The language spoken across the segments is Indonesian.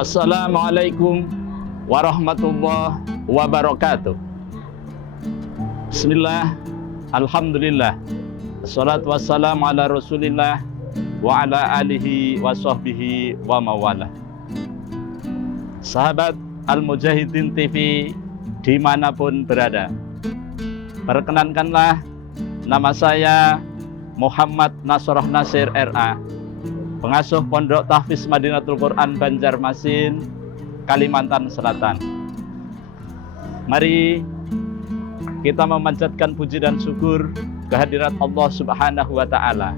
Assalamualaikum warahmatullahi wabarakatuh. Bismillah, alhamdulillah, assalatu wassalamu ala rasulillah wa ala alihi wa sahbihi wa mawala. Sahabat Al-Mujahidin TV dimanapun berada, perkenankanlah nama saya Muhammad Nasroh Nasir RA, pengasuh Pondok Tahfiz Madinatul Quran Banjarmasin, Kalimantan Selatan. Mari kita memanjatkan puji dan syukur kehadirat Allah Subhanahu wa Ta'ala,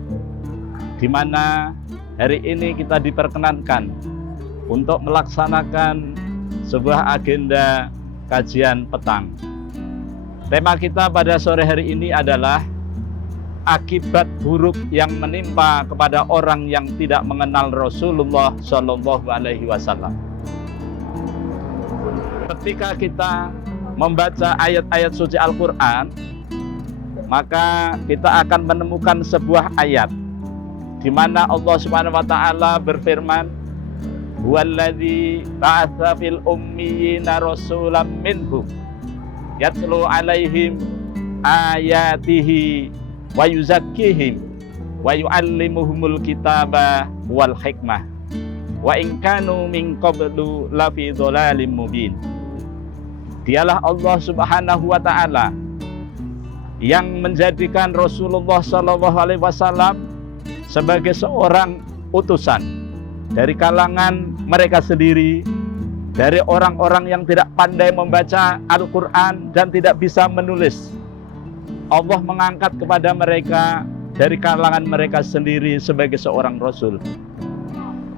di mana hari ini kita diperkenankan untuk melaksanakan sebuah agenda kajian petang. Tema kita pada sore hari ini adalah akibat buruk yang menimpa kepada orang yang tidak mengenal Rasulullah Shallallahu Alaihi Wasallam. Ketika kita membaca ayat-ayat suci Al-Quran, maka kita akan menemukan sebuah ayat di mana Allah Subhanahu wa Ta'ala berfirman, "Huwallazi ba'atsa fil ummiyina rasulam minhum yatlu 'alaihim ayatihi wa yuzakkihim wa yu'allimuhumul kitaba wal hikmah wa in kanu min qablu lafi dhalalim mubin." Dialah Allah Subhanahu wa Ta'ala yang menjadikan Rasulullah Shallallahu Alaihi Wasallam sebagai seorang utusan dari kalangan mereka sendiri, dari orang-orang yang tidak pandai membaca Al-Quran dan tidak bisa menulis. Allah mengangkat kepada mereka dari kalangan mereka sendiri sebagai seorang Rasul.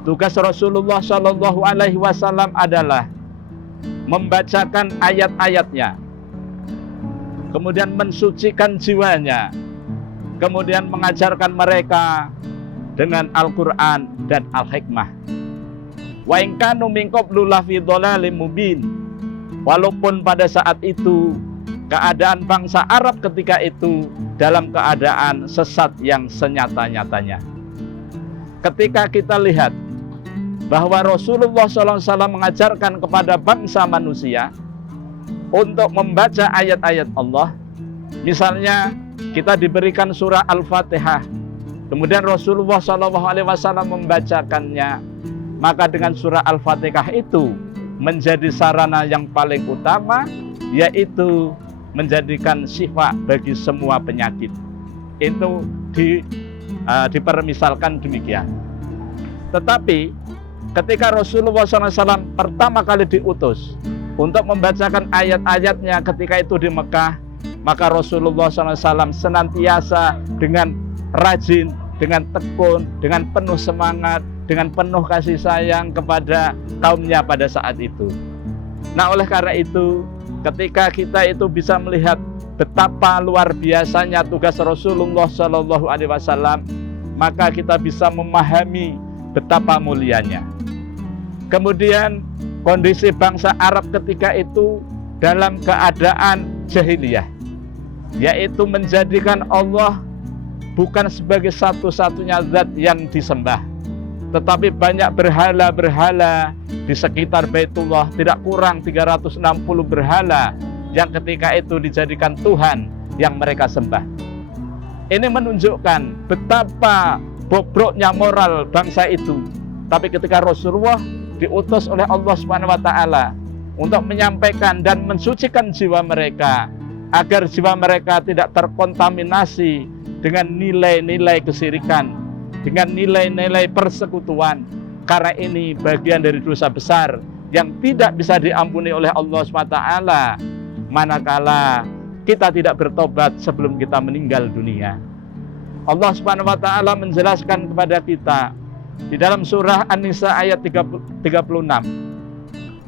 Tugas Rasulullah Shallallahu Alaihi Wasallam adalah membacakan ayat-ayatnya, kemudian mensucikan jiwanya, kemudian mengajarkan mereka dengan Al-Quran dan Al-Hikmah. Wa in kanu min qablu lafi dhalalim mubin. Walaupun pada saat itu keadaan bangsa Arab ketika itu dalam keadaan sesat yang senyata-nyatanya. Ketika kita lihat bahwa Rasulullah SAW mengajarkan kepada bangsa manusia untuk membaca ayat-ayat Allah. Misalnya kita diberikan surah Al-Fatihah, kemudian Rasulullah SAW membacakannya, maka dengan surah Al-Fatihah itu menjadi sarana yang paling utama, yaitu menjadikan syifa bagi semua penyakit. Itu dipermisalkan demikian. Tetapi ketika Rasulullah SAW pertama kali diutus untuk membacakan ayat-ayatnya ketika itu di Mekah, maka Rasulullah SAW senantiasa dengan rajin, dengan tekun, dengan penuh semangat, dengan penuh kasih sayang kepada kaumnya pada saat itu. Nah, oleh karena itu, ketika kita itu bisa melihat betapa luar biasanya tugas Rasulullah SAW, maka kita bisa memahami betapa mulianya. Kemudian kondisi bangsa Arab ketika itu dalam keadaan jahiliyah, yaitu menjadikan Allah bukan sebagai satu-satunya zat yang disembah, tetapi banyak berhala-berhala di sekitar Baitullah, tidak kurang 360 berhala yang ketika itu dijadikan Tuhan yang mereka sembah. Ini menunjukkan betapa bobroknya moral bangsa itu. Tapi ketika Rasulullah diutus oleh Allah Subhanahu wa Ta'ala untuk menyampaikan dan mensucikan jiwa mereka, agar jiwa mereka tidak terkontaminasi dengan nilai-nilai kesirikan, dengan nilai-nilai persekutuan. Karena ini bagian dari dosa besar yang tidak bisa diampuni oleh Allah SWT manakala kita tidak bertobat sebelum kita meninggal dunia. Allah Subhanahu wa Ta'ala menjelaskan kepada kita di dalam surah An-Nisa ayat 36.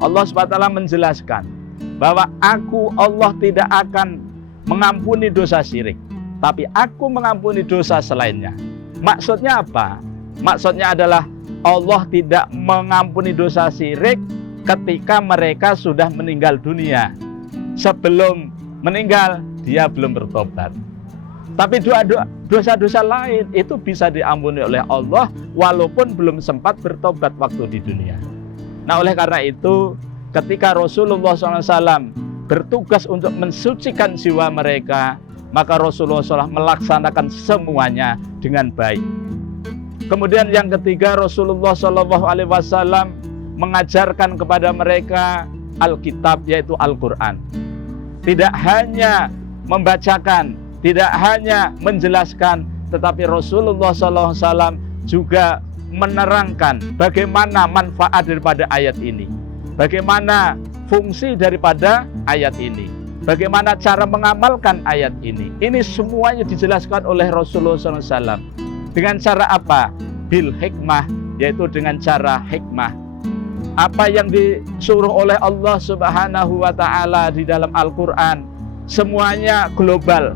Allah SWT menjelaskan bahwa aku Allah tidak akan mengampuni dosa syirik, tapi aku mengampuni dosa selainnya. Maksudnya apa? Maksudnya adalah Allah tidak mengampuni dosa syirik ketika mereka sudah meninggal dunia. Sebelum meninggal dia belum bertobat. Tapi dosa-dosa lain itu bisa diampuni oleh Allah walaupun belum sempat bertobat waktu di dunia. Nah, oleh karena itu, ketika Rasulullah SAW bertugas untuk mensucikan jiwa mereka, maka Rasulullah SAW melaksanakan semuanya dengan baik. Kemudian yang ketiga, Rasulullah SAW mengajarkan kepada mereka Alkitab, yaitu Al-Quran. Tidak hanya membacakan, tidak hanya menjelaskan, tetapi Rasulullah SAW juga menerangkan bagaimana manfaat daripada ayat ini, bagaimana fungsi daripada ayat ini, bagaimana cara mengamalkan ayat ini. Ini semuanya dijelaskan oleh Rasulullah SAW. Dengan cara apa? Bil hikmah, yaitu dengan cara hikmah. Apa yang disuruh oleh Allah Subhanahu wa Ta'ala di dalam Al-Quran, semuanya global,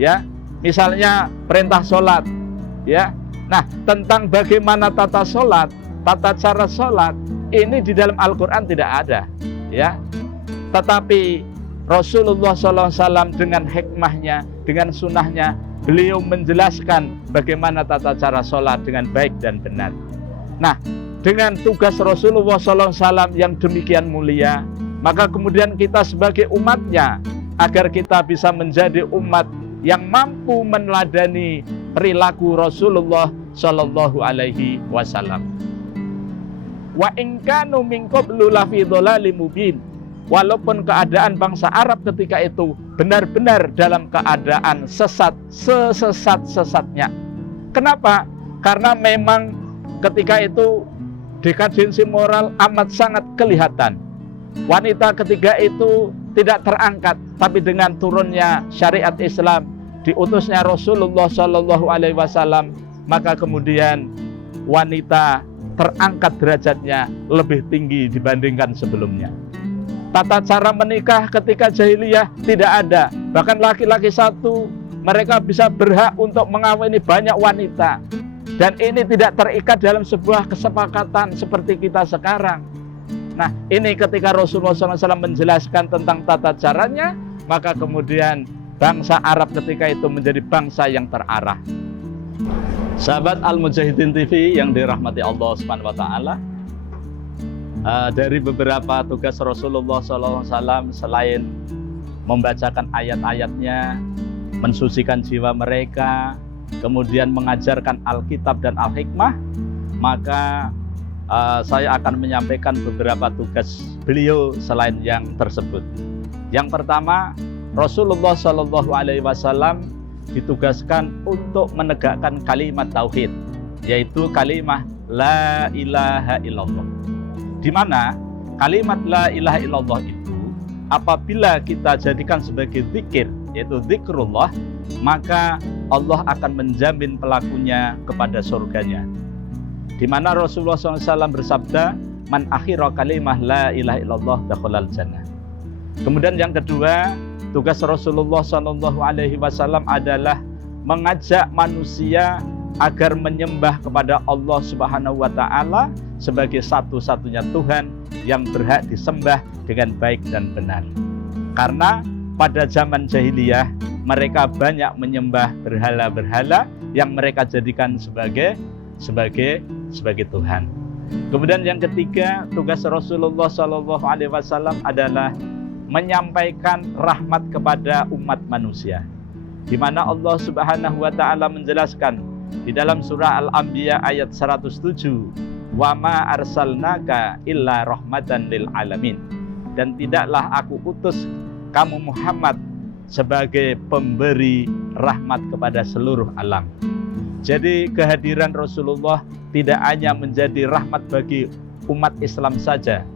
ya. Misalnya perintah sholat, ya. Nah, tentang bagaimana tata sholat, tata cara sholat, ini di dalam Al-Quran tidak ada, ya. Tetapi Rasulullah SAW dengan hikmahnya, dengan sunnahnya, beliau menjelaskan bagaimana tata cara sholat dengan baik dan benar. Nah, dengan tugas Rasulullah SAW yang demikian mulia, maka kemudian kita sebagai umatnya, agar kita bisa menjadi umat yang mampu meneladani perilaku Rasulullah Shallallahu Alaihi Wasallam. Wa in kanu min qablu lafi dhalalim mubin. Walaupun keadaan bangsa Arab ketika itu benar-benar dalam keadaan sesat, sesesat-sesatnya. Kenapa? Karena memang ketika itu dekadensi moral amat sangat kelihatan. Wanita ketika itu tidak terangkat, tapi dengan turunnya syariat Islam, diutusnya Rasulullah Shallallahu Alaihi Wasallam, maka kemudian wanita terangkat derajatnya lebih tinggi dibandingkan sebelumnya. Tata cara menikah ketika jahiliyah tidak ada, bahkan laki-laki satu mereka bisa berhak untuk mengawini banyak wanita, dan ini tidak terikat dalam sebuah kesepakatan seperti kita sekarang. Nah, ini ketika Rasulullah SAW menjelaskan tentang tata caranya, maka kemudian bangsa Arab ketika itu menjadi bangsa yang terarah. Sahabat Al-Mujahidin TV yang dirahmati Allah Subhanahu wa Ta'ala, dari beberapa tugas Rasulullah SAW selain membacakan ayat-ayatnya, mensucikan jiwa mereka, kemudian mengajarkan Alkitab dan Al-Hikmah, maka saya akan menyampaikan beberapa tugas beliau selain yang tersebut. Yang pertama, Rasulullah Shallallahu Alaihi Wasallam ditugaskan untuk menegakkan kalimat tauhid, yaitu kalimat la ilaha illallah. Di mana kalimat la ilaha illallah itu apabila kita jadikan sebagai zikir, yaitu zikrullah, maka Allah akan menjamin pelakunya kepada surganya. Di mana Rasulullah SAW bersabda, man akhira kalimah la ilaha illallah dakhalal jannah. Kemudian yang kedua, tugas Rasulullah SAW adalah mengajak manusia agar menyembah kepada Allah Subhanahu wa Ta'ala sebagai satu-satunya Tuhan yang berhak disembah dengan baik dan benar. Karena pada zaman jahiliyah mereka banyak menyembah berhala-berhala yang mereka jadikan sebagai Tuhan. Kemudian yang ketiga, tugas Rasulullah SAW adalah menyampaikan rahmat kepada umat manusia. Di mana Allah Subhanahu wa Ta'ala menjelaskan di dalam surah Al-Anbiya ayat 107, wa ma arsalnaka illa rahmatan lil alamin. Dan tidaklah aku utus kamu Muhammad sebagai pemberi rahmat kepada seluruh alam. Jadi kehadiran Rasulullah tidak hanya menjadi rahmat bagi umat Islam saja,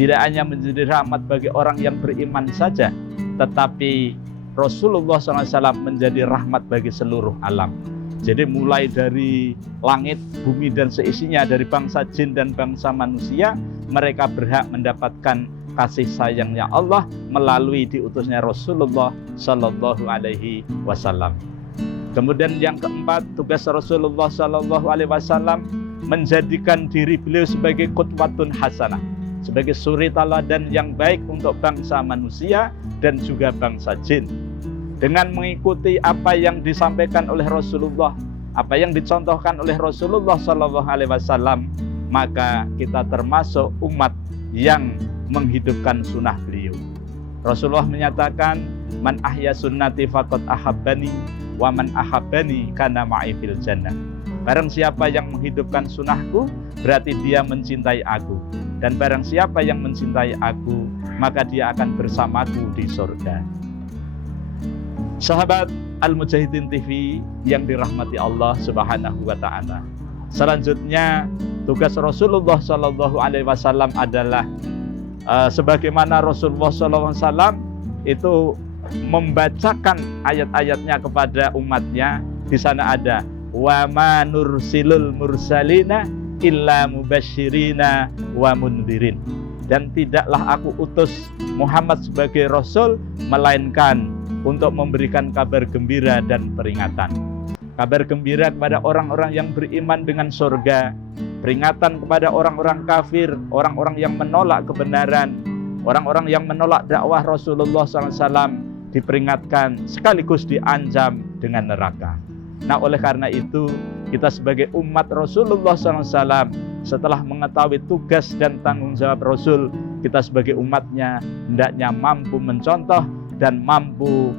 tidak hanya menjadi rahmat bagi orang yang beriman saja, tetapi Rasulullah SAW menjadi rahmat bagi seluruh alam. Jadi mulai dari langit, bumi dan seisinya, dari bangsa jin dan bangsa manusia, mereka berhak mendapatkan kasih sayangnya Allah melalui diutusnya Rasulullah Sallallahu Alaihi Wasallam. Kemudian yang keempat, tugas Rasulullah Sallallahu Alaihi Wasallam menjadikan diri beliau sebagai qudwatun hasanah, sebagai suri teladan yang baik untuk bangsa manusia dan juga bangsa jin. Dengan mengikuti apa yang disampaikan oleh Rasulullah, apa yang dicontohkan oleh Rasulullah Sallallahu Alaihi Wasallam, maka kita termasuk umat yang menghidupkan sunnah beliau. Rasulullah menyatakan, man ahya sunnati faqad ahabbani wa man ahabbani kana ma'i fil jannah. Barang siapa yang menghidupkan sunnahku, berarti dia mencintai aku. Dan barang siapa yang mencintai aku, maka dia akan bersamaku di surga. Sahabat Al-Mujahidin TV yang dirahmati Allah Subhanahu wa taala. Selanjutnya, tugas Rasulullah Shallallahu alaihi wasallam adalah sebagaimana Rasulullah Shallallahu alaihi wasallam itu membacakan ayat-ayatnya kepada umatnya. Di sana ada wa ma nursilul mursalina illa mubasyirina wa mundirin. Dan tidaklah aku utus Muhammad sebagai rasul melainkan untuk memberikan kabar gembira dan peringatan. Kabar gembira kepada orang-orang yang beriman dengan surga, peringatan kepada orang-orang kafir, orang-orang yang menolak kebenaran, orang-orang yang menolak dakwah Rasulullah SAW diperingatkan sekaligus diancam dengan neraka. Nah, oleh karena itu kita sebagai umat Rasulullah SAW setelah mengetahui tugas dan tanggung jawab Rasul, kita sebagai umatnya hendaknya mampu mencontoh dan mampu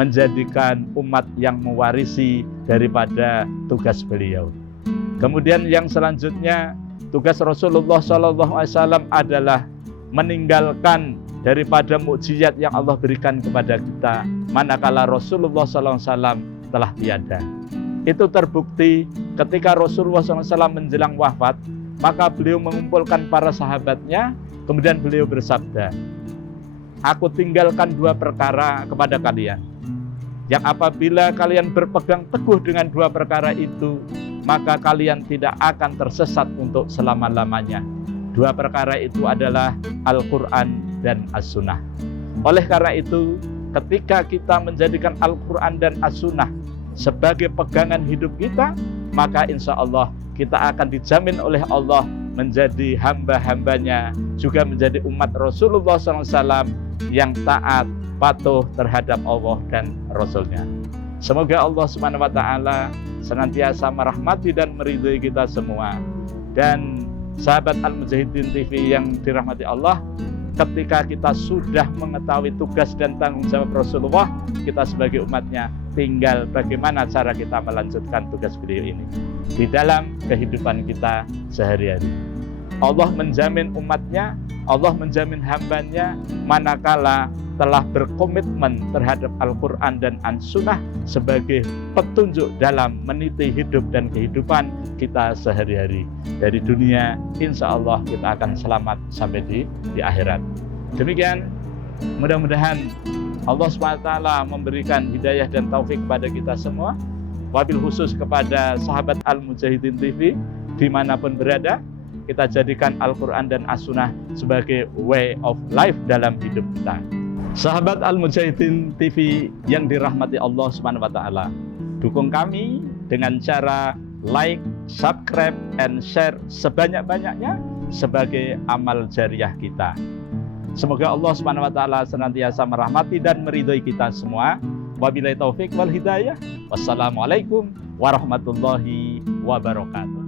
menjadikan umat yang mewarisi daripada tugas beliau. Kemudian yang selanjutnya, tugas Rasulullah SAW adalah meninggalkan daripada mukjizat yang Allah berikan kepada kita manakala Rasulullah SAW telah tiada. Itu terbukti ketika Rasulullah SAW menjelang wafat, maka beliau mengumpulkan para sahabatnya, kemudian beliau bersabda, aku tinggalkan dua perkara kepada kalian, yang apabila kalian berpegang teguh dengan dua perkara itu, maka kalian tidak akan tersesat untuk selama-lamanya. Dua perkara itu adalah Al-Quran dan As-Sunnah. Oleh karena itu, ketika kita menjadikan Al-Quran dan As-Sunnah sebagai pegangan hidup kita, maka insya Allah kita akan dijamin oleh Allah menjadi hamba-hambanya, juga menjadi umat Rasulullah SAW yang taat, patuh terhadap Allah dan Rasulnya. Semoga Allah Subhanahu wa taala senantiasa merahmati dan meridhai kita semua. Dan sahabat Al-Mujahidin TV yang dirahmati Allah, ketika kita sudah mengetahui tugas dan tanggung jawab Rasulullah, kita sebagai umatnya tinggal bagaimana cara kita melanjutkan tugas beliau ini di dalam kehidupan kita sehari-hari. Allah menjamin umatnya, Allah menjamin hambanya manakala telah berkomitmen terhadap Al-Quran dan As-Sunnah sebagai petunjuk dalam meniti hidup dan kehidupan kita sehari-hari. Dari dunia, insya Allah kita akan selamat sampai di akhirat. Demikian, mudah-mudahan Allah SWT memberikan hidayah dan taufik kepada kita semua. Wabil khusus kepada sahabat Al-Mujahidin TV dimanapun berada, kita jadikan Al-Quran dan As-Sunnah sebagai way of life dalam hidup kita. Sahabat Al-Mujahidin TV yang dirahmati Allah Subhanahu wa taala, dukung kami dengan cara like, subscribe, and share sebanyak-banyaknya sebagai amal jariah kita. Semoga Allah Subhanahu wa taala senantiasa merahmati dan meridhai kita semua. Wabillahi taufik wal hidayah. Wassalamualaikum warahmatullahi wabarakatuh.